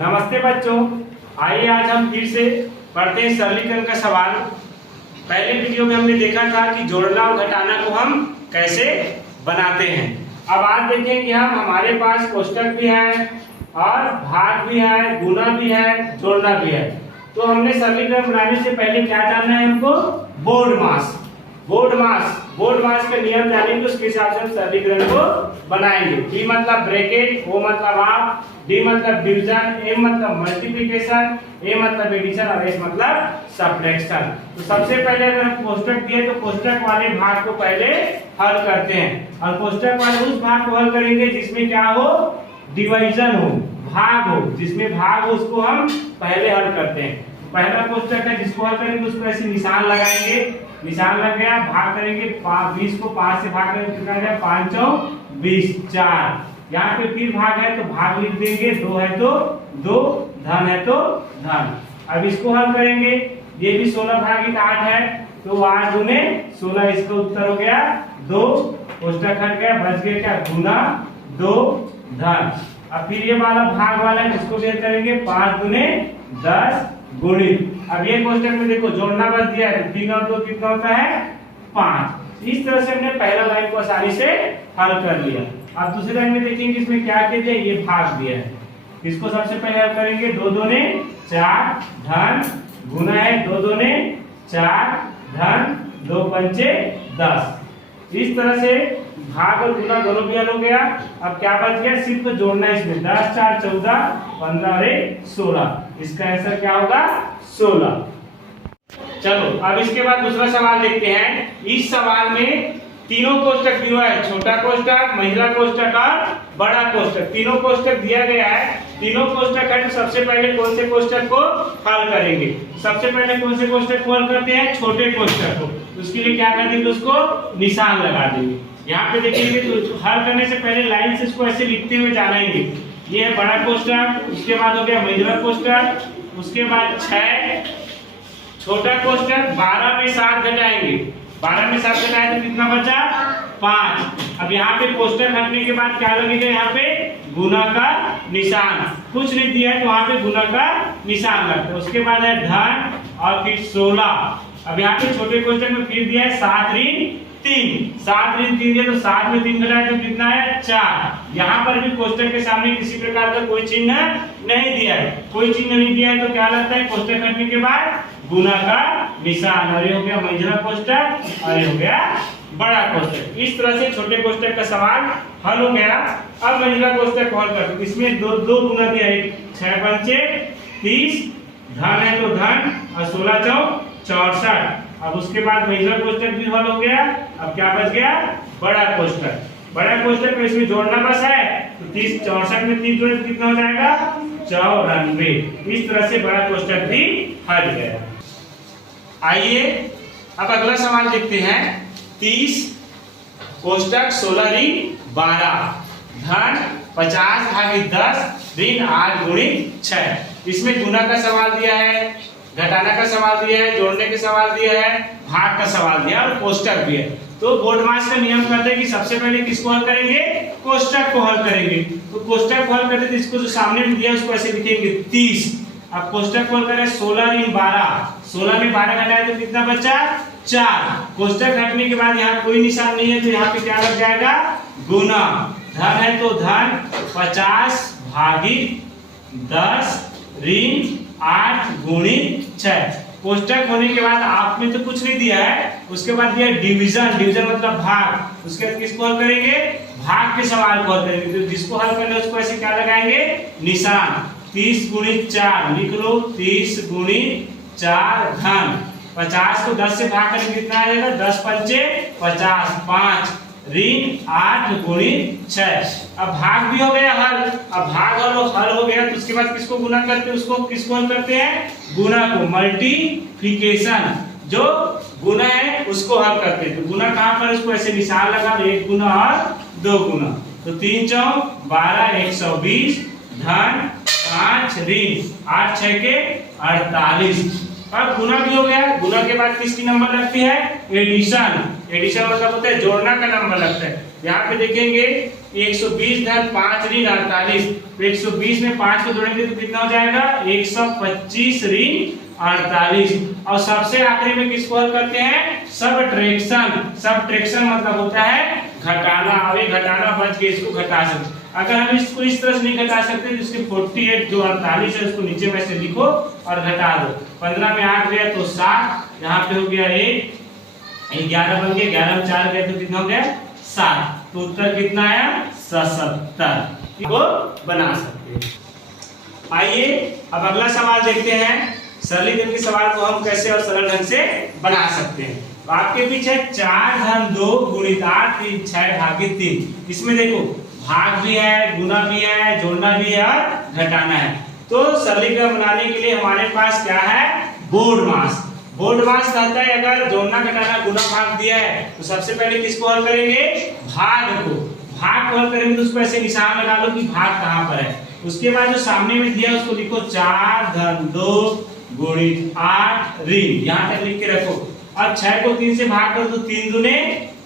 नमस्ते बच्चों, आइए आज हम फिर से पढ़ते हैं सरलीकरण का सवाल। पहले वीडियो में हमने देखा था कि जोड़ना और घटाना को हम कैसे बनाते हैं। अब आज देखेंगे हम, हमारे पास कोष्टक भी है और भाग भी है, गुणा भी है, जोड़ना भी है। तो हमने सरलीकरण बनाने से पहले क्या जानना है हमको? बोर्ड मास। बोर्ड मास का नियम जानेंगे, उसके हिसाब से हम सरलीकरण को बनाएंगे। बी मतलब ब्रैकेट, ओ मतलब हाफ, डी मतलब डिवीजन, एम मतलब मल्टीप्लिकेशन, ए मतलब एडिशन और एस मतलब सब्ट्रैक्शन। तो सबसे पहले अगर हम कोष्टक दिए तो कोष्टक वाले भाग को पहले हल करते हैं, और कोष्टक वाले उस भाग को हल करेंगे जिसमें क्या हो? डिवीजन हो, भाग हो। जिसमें भाग हो उसको हम पहले हल करते हैं। पहला कोष्टक है जिसको हल करेंगे उसको ऐसे निशान लगाएंगे, निशान लग गया, भाग करेंगे 20 को 5 से भाग करेंगे, कितना गया? 5 चौक 20, 4। यहाँ पे फिर भाग है तो भाग लिख देंगे, 2 है तो 2, धन है तो धन। अब इसको हल करेंगे, ये भी 16 भागित 8 है तो 8 दूने 16, इसका उत्तर हो गया 2। कोष्टक हट गया, बच गया क्या? गुना 2 धन। अब फिर ये वाला भाग वाला है जिसको भी करेंगे 5 दूने 10 गुणित। अब ये कोष्टक में देखो जोड़ना बच दिया है, 3 और 2 कितना होता है? 5। इस तरह से हमने पहला लाइन को आसानी से हल कर लिया। अब दूसरे लाइन में देखेंगे इसमें क्या किया जाए, ये भाग दिया है, इसको सबसे पहले हल करेंगे। 2 दूने 4 धन, गुना है 2 दूने 4 धन, 2 पंचे 10। इस तरह से भाग और गुना दोनों भी हल हो गया। अब क्या बच गया? सिर्फ जोड़ना है इसमें, 10 4 14, 15 और 16। इसका आंसर क्या होगा? 16। चलो अब इसके बाद दूसरा सवाल देखते हैं। इस सवाल में तीनों कोष्टक दिया है, छोटा कोष्टक, महिला कोष्टक और बड़ा कोष्टक। तीनों कोष्टक दिया गया है, तीनों कोष्टक है। तो सबसे पहले कौन से कोष्टक को हल करेंगे? सबसे पहले कौन से कोष्टक को हल करते हैं? छोटे कोष्टक को। उसके लिए क्या कर देंगे? उसको निशान लगा देंगे। यहाँ पे देखेंगे तो हल करने से पहले लाइन से इसको ऐसे लिखते हुए जानेंगे। ये है बड़ा कोष्टक, उसके बाद हो गया महिला कोष्टक, उसके बाद 6 छोटा कोष्टक, 12 में 7 घटाएंगे, 12 में 7 घटाए तो कितना बचा? 5। अब यहाँ पे कोष्टक हटने के बाद क्या लगेगा? यहाँ पे गुना का निशान। कुछ नहीं दिया है तो वहाँ पे गुना का निशान लगता है। उसके बाद है धन और फिर 16। अब यहाँ पे छोटे कोष्टक में फिर दिया है 7 ऋण 3, 7 ऋण 3 दिया तो 7 में 3 घटाए तो कितना है? 4। यहाँ पर भी कोष्टक के सामने किसी प्रकार का कोई चिन्ह नहीं दिया है, कोई चिन्ह नहीं दिया है तो क्या लगता है? कोष्टक हटने के बाद गुना का निशान। और ये हो गया महिला कोष्टक और ये हो गया बड़ा कोष्टक। इस तरह से छोटे कोष्टक का सवाल हल हो गया। अब महिला कोष्टक को हल करते हैं। इसमें दो गुना दिया है, 6 पंचे 30, धन है तो धन और 16 चौक 64। अब उसके बाद महिला कोष्टक भी हल हो गया। अब क्या बच गया? बड़ा कोष्टक। बड़ा कोष्टक में इसमें जोड़ना बस है तो 30 64 में 3 जोड़े कितना हो जाएगा? 94। इस तरह से बड़ा कोष्टक भी हल गया। आइए अब अगला सवाल देखते हैं। 30 कोष्टक 16 ऋण 12 धन 50 भागित 10 ऋण 8 गुणित 6। इसमें गुना का सवाल दिया है, घटाना का सवाल दिया है, जोड़ने के सवाल दिया है, भाग का सवाल दिया है और कोष्टक भी है। तो बोर्ड मास का नियम करते हैं कि सबसे पहले किसको हल करेंगे? कोष्टक को हल करेंगे। तो कोष्टक को हल करते तो इसको जो सामने में दिया है उसको ऐसे लिखेंगे 30। अब कोष्टक को हल करें 16 ऋण 12, 16 में 12 घटाए तो कितना बचा? 4। कोष्टक हटने के बाद यहाँ कोई निशान नहीं है तो यहाँ पे क्या लग जाएगा? गुना। धन है तो धन 50 भागित 10 ऋण 8 गुणित 6। कोष्टक होने के बाद आप में तो कुछ नहीं दिया है, उसके बाद दिया डिवीजन, डिवीजन मतलब भाग। उसके बाद किसको हल करेंगे? भाग के सवाल को हल करेंगे। तो जिसको हल करना है उसको ऐसे क्या लगाएंगे? निशान। 30 गुणित 4 लिख लो, 30 गुणित 4 धन 50 को 10 से भाग करेंगे कितना आ जाएगा? 10 पंचे 50, 5 ऋण 8 गुणित 6। अब भाग भी हो गया हल। अब भाग हल हो गया तो उसके बाद किसको गुना करते हैं? उसको किसको हल करते हैं? गुना को, मल्टीप्लिकेशन। जो गुना है उसको हल करते हैं। तो गुना कहाँ पर? उसको ऐसे निशान लगा, 1 गुना और 2 गुना। तो 3 चौक 12, 120 धन 5 ऋण 8 6 के 48। अब गुना भी हो गया। गुना के बाद किसकी नंबर लगती है? एडिशन। एडिशन मतलब होता है जोड़ना का नंबर लगता है। यहाँ पे देखेंगे 120 धन 5 ऋण 48, तो 120 में 5 को जोड़ेंगे तो कितना हो जाएगा 125 ऋण 48। और सबसे आखिरी में किसको हल करते हैं सबट्रैक्शन। सबट्रैक्शन मतलब होता है घटाना। अब ये घटाना बच के इसको घटा सकते। अगर हम इसको इस तरह से नहीं घटा सकते तो इसके 48 जो 48 है उसको नीचे में से लिखो और घटा दो। 15 में 8 गया तो 7, यहाँ पे हो गया 1, 11 बन गया, 11 में 4 गया तो कितना हो गया 7। तो उत्तर कितना आया 77 को बना सकते हैं। आइए अब अगला सवाल देखते हैं। सरलीकरण के सवाल को हम कैसे और सरल ढंग से बना सकते हैं। तो आपके पीछे 4 धन 2 गुणित 8 3 6 भागित 3। इसमें देखो भाग भी है, गुना भी है, जोड़ना भी है और घटाना है। तो सरलीकरण बनाने के लिए हमारे पास क्या है बोर्ड मास। बोर्ड मास कहता है अगर जोड़ना घटाना गुना भाग दिया है तो सबसे पहले किसको हल करेंगे भाग को। भाग को हल करेंगे तो उसको ऐसे निशान लगा लो कि भाग कहाँ पर है। उसके बाद जो सामने में दिया उसको लिखो 4 धन 2 गुणित 8 ऋण, यहाँ तक लिख के रखो। अब 6 को 3 से भाग करो तो 3 दूने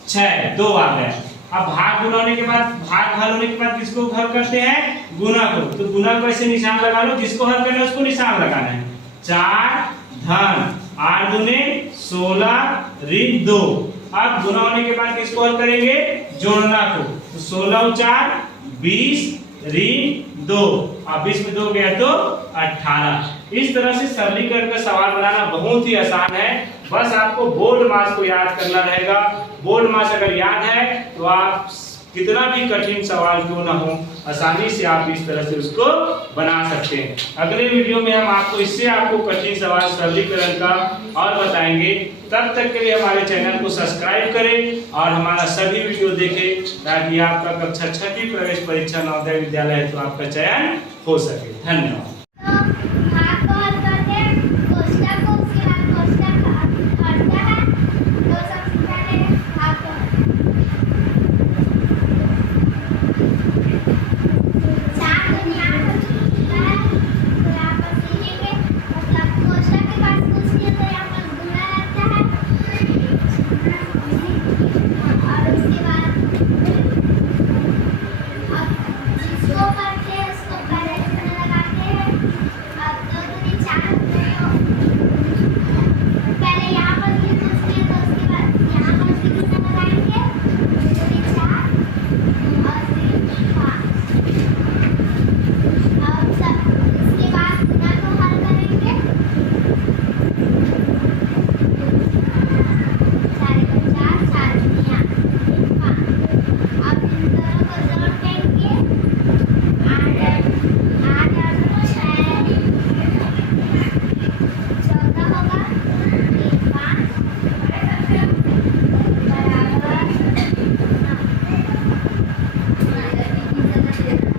6, 2 आ गया। अब भाग गुना होने के बाद भाग हल होने के बाद किसको हल करते हैं गुना को। तो गुना को ऐसे निशान लगा लो, जिसको हल करना है उसको निशान लगाना है। 4 धन 8 दूने 16 ऋण 2। अब गुना होने के बाद किसको हल करेंगे जोड़ना को। तो 16 4 20 ऋण 2, अब 20 में 2 गया तो 18। इस तरह से सरलीकरण का सवाल बनाना बहुत ही आसान है। बस आपको बोर्ड मास को याद करना रहेगा। बोर्ड मास अगर याद है तो आप कितना भी कठिन सवाल क्यों ना हो आसानी से आप इस तरह से उसको बना सकते हैं। अगले वीडियो में हम आपको कठिन सवाल सरलीकरण का और बताएंगे। तब तक के लिए हमारे चैनल को सब्सक्राइब करें और हमारा सभी वीडियो देखें ताकि आपका कक्षा 6वीं प्रवेश परीक्षा नवोदय विद्यालय तो आपका चयन हो सके। धन्यवाद।